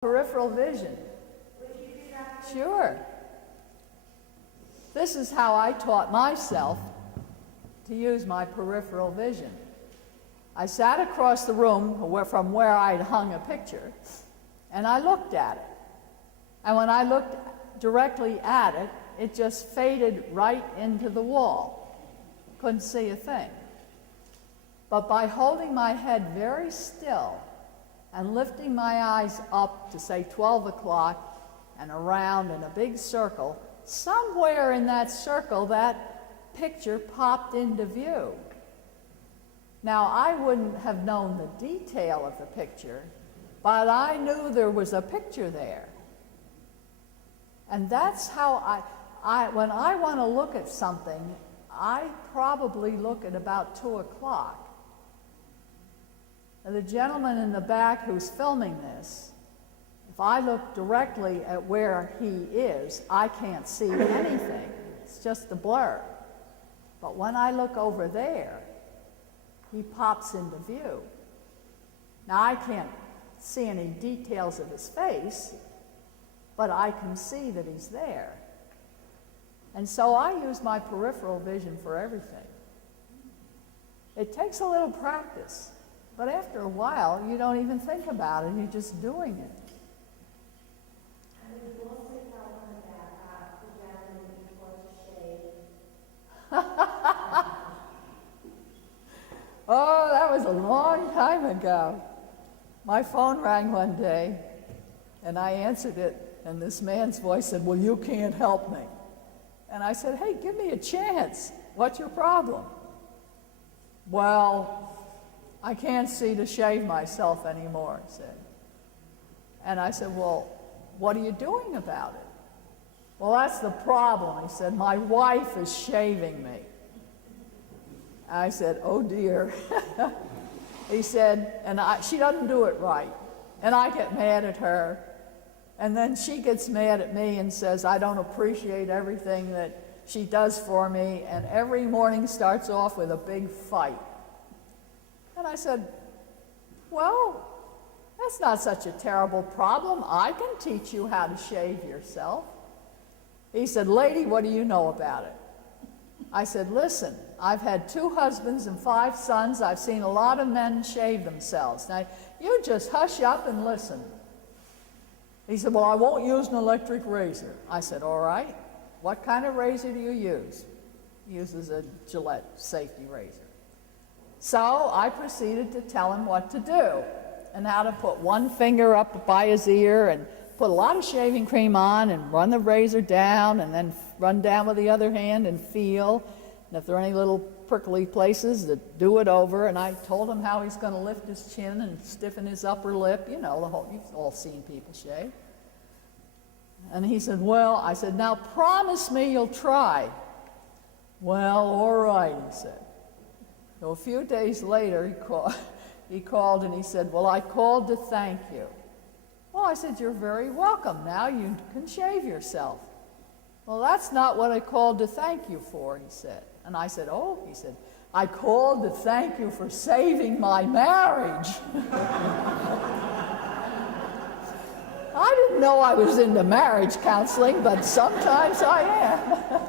Peripheral vision. Sure. This is how I taught myself to use my peripheral vision. I sat across the room from where I'd hung a picture, and I looked at it. And when I looked directly at it, it just faded right into the wall. Couldn't see a thing. But by holding my head very still and lifting my eyes up to, say, 12 o'clock and around in a big circle, somewhere in that circle, that picture popped into view. Now, I wouldn't have known the detail of the picture, but I knew there was a picture there. And that's how when I want to look at something, I probably look at about 2 o'clock. And the gentleman in the back who's filming this, if I look directly at where he is, I can't see anything. It's just a blur. But when I look over there, he pops into view. Now, I can't see any details of his face, but I can see that he's there. And so I use my peripheral vision for everything. It takes a little practice, but after a while, you don't even think about it, you're just doing it. Oh, that was a long time ago. My phone rang one day, and I answered it, and this man's voice said, "Well, you can't help me." And I said, "Hey, give me a chance. What's your problem?" "Well, I can't see to shave myself anymore," he said. And I said, "Well, what are you doing about it?" "Well, that's the problem," he said. "My wife is shaving me." I said, "Oh dear." He said, "And she doesn't do it right." And I get mad at her. And then she gets mad at me and says, I don't appreciate everything that she does for me. And every morning starts off with a big fight. And I said, "Well, that's not such a terrible problem. I can teach you how to shave yourself." He said, "Lady, what do you know about it?" I said, "Listen, I've had 2 husbands and 5 sons. I've seen a lot of men shave themselves. Now, you just hush up and listen." He said, "Well, I won't use an electric razor." I said, "All right. What kind of razor do you use?" He uses a Gillette safety razor. So I proceeded to tell him what to do and how to put one finger up by his ear and put a lot of shaving cream on and run the razor down and then run down with the other hand and feel. And if there are any little prickly places, do it over. And I told him how he's going to lift his chin and stiffen his upper lip. You know, you've all seen people shave. And he said, "Well," I said, "now promise me you'll try." "Well, all right," he said. So a few days later, he called and he said, "Well, I called to thank you." "Well," I said, "you're very welcome. Now you can shave yourself." "Well, that's not what I called to thank you for," he said. And I said, "Oh," he said, "I called to thank you for saving my marriage." I didn't know I was into marriage counseling, but sometimes I am.